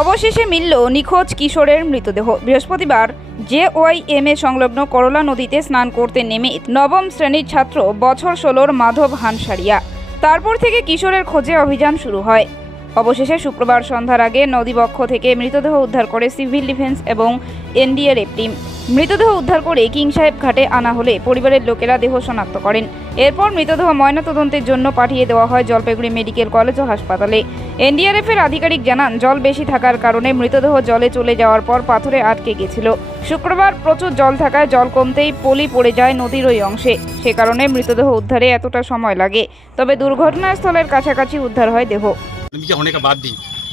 অবশেষে মিলল নিখোঁজ কিশোরের মৃতদেহ। বৃহস্পতিবার JOIM সংলগ্ন করলা নদীতে স্নান করতে নেমে নবম শ্রেণীর ছাত্র বছর 16-র মাধব হানসারিয়া। তারপর থেকে কিশোরের খোঁজে অভিযান শুরু হয়। অবশেষে শুক্রবার সন্ধ্যার আগে নদীবক্ষ থেকে মৃতদেহ উদ্ধার করে সিভিল ডিফেন্স এবং NDRF টিম। মৃতদেহ উদ্ধার করে কিং সাহেব ঘাটে আনা হলে পরিবারের লোকেরা দেহ শনাক্ত করেন। এরপর মৃতদেহ ময়নাতদন্তের জন্য পাঠিয়ে দেওয়া হয় জলপাইগুড়ি মেডিকেল কলেজ ও হাসপাতালে। NDRF-এর আধিকারিক জানান, জল বেশি থাকার কারণে মৃতদেহ জলে চলে যাওয়ার পর পাথরে আটকে গেছিল। শুক্রবার প্রচুর জল থাকায় জল কমতেই পলি পড়ে যায় নদীর ওই অংশে। সে কারণে মৃতদেহ উদ্ধারে এতটা সময় লাগে। তবে দুর্ঘটনাস্থলের কাছাকাছি उद्धार হয় দেহ। होने के बाद भी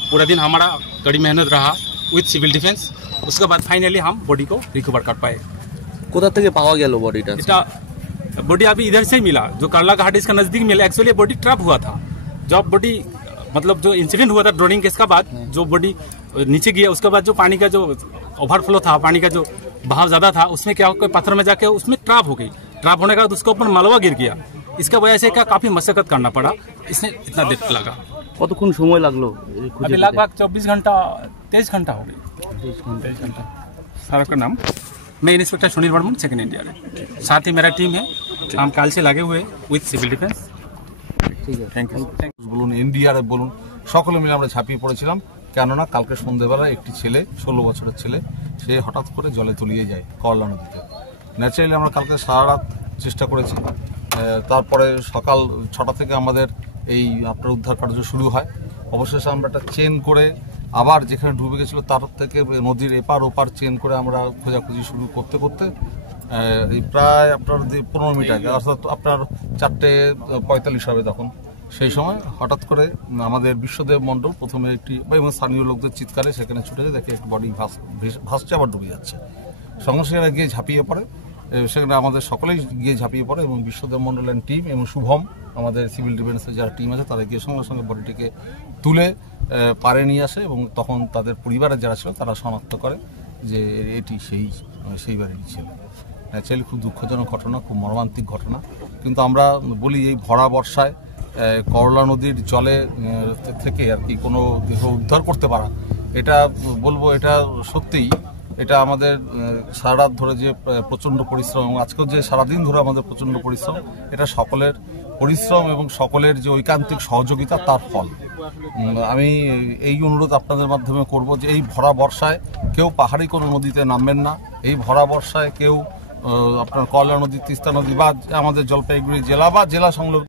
पूरा दिन हमारा कड़ी मेहनत रहा विद सिविल डिफेंस। उसके बाद फाइनली हम बॉडी को रिकवर कर पाए। कोथा থেকে পাওয়া গেল বডিটা? बॉडी अभी इधर से ही मिला, जो करला घाट इसका नजदीक मिला। एक्चुअली बॉडी ट्रैप हुआ था। जब बॉडी मतलब जो इंसिडेंट हुआ था ड्रोनिंग केस का बाद, जो बॉडी नीचे गया उसके बाद जो पानी का जो ओवरफ्लो था, पानी का जो बहाव ज्यादा था, उसमें क्या कोई पत्थर में जाके उसमें ट्रैप हो गई। ट्रैप होने के बाद उसके ऊपर मलबा गिर गया। इसका वजह से क्या काफी मशक्कत करना पड़ा, इसमें इतना देर लगा। কতক্ষণ সময় লাগলো? अभी लगभग 24 घंटा 23 घंटा हो गई। 23 घंटा। सर का नाम? मैं inspector Sunil Varman, second India. साथ ही मेरा टीम है, हम काल से लगे हुए विद सिविल डिफेंस। ঠিক আছে, থ্যাংক ইউ। বলুন NDRF বলুন, সকলে মিলে আমরা ঝাঁপিয়ে পড়েছিলাম। কেননা কালকে সন্ধ্যেবেলা একটি ছেলে, 16 বছরের ছেলে, সে হঠাৎ করে জলে তলিয়ে যায় করলা নদীতে। ন্যাচারালি আমরা কালকে সারা রাত চেষ্টা করেছি। তারপরে সকাল 6টা থেকে আমাদের এই আপনার উদ্ধার কার্য শুরু হয়। অবশেষে আমরা একটা চেন করে আবার যেখানে ডুবে গেছিলো তার থেকে নদীর এপার ওপার চেন করে আমরা খোঁজাখুঁজি শুরু করতে করতে এই প্রায় আপনার 15 মিনিট, অর্থাৎ আপনার 4:45 হবে তখন। সেই সময় হঠাৎ করে আমাদের বিশ্বদেব মণ্ডল প্রথমে একটি এবং স্থানীয় লোকদের চিৎকারে সেখানে ছুটে যায়, দেখে একটি বডি ভাসছে, আবার ডুবে যাচ্ছে। সঙ্গে সঙ্গে গিয়ে ঝাঁপিয়ে পড়ে। সেখানে আমাদের সকলেই গিয়ে ঝাঁপিয়ে পড়ে এবং বিশ্বদেব মণ্ডলের টিম এবং শুভম আমাদের সিভিল ডিফেন্সের যারা টিম আছে তারা গিয়ে সঙ্গে সঙ্গে বডিটিকে তুলে পাড়ে নিয়ে আসে এবং তখন তাদের পরিবারের যারা ছিল তারা শনাক্ত করে যে এটি সেই বাড়ির ছেলে। ছেলে খুব দুঃখজনক ঘটনা, খুব মর্মান্তিক ঘটনা। কিন্তু আমরা বলি এই ভরা বর্ষায় করলা নদীর জলে থেকে আর কি কোনো দেহ উদ্ধার করতে পারা, এটা বলবো এটা সত্যিই এটা আমাদের সারা রাত ধরে যে প্রচণ্ড পরিশ্রম এবং আজকেও যে সারাদিন ধরে আমাদের প্রচণ্ড পরিশ্রম, এটা সকলের পরিশ্রম এবং সকলের যে ঐকান্তিক সহযোগিতা তার ফল। আমি এই অনুরোধ আপনাদের মাধ্যমে করব যে এই ভরা বর্ষায় কেউ পাহাড়ি কোনো নদীতে নামবেন না। এই ভরা বর্ষায় কেউ আপনার করলা নদী, তিস্তা নদী বা আমাদের জলপাইগুড়ি জেলা বা জেলা সংলগ্ন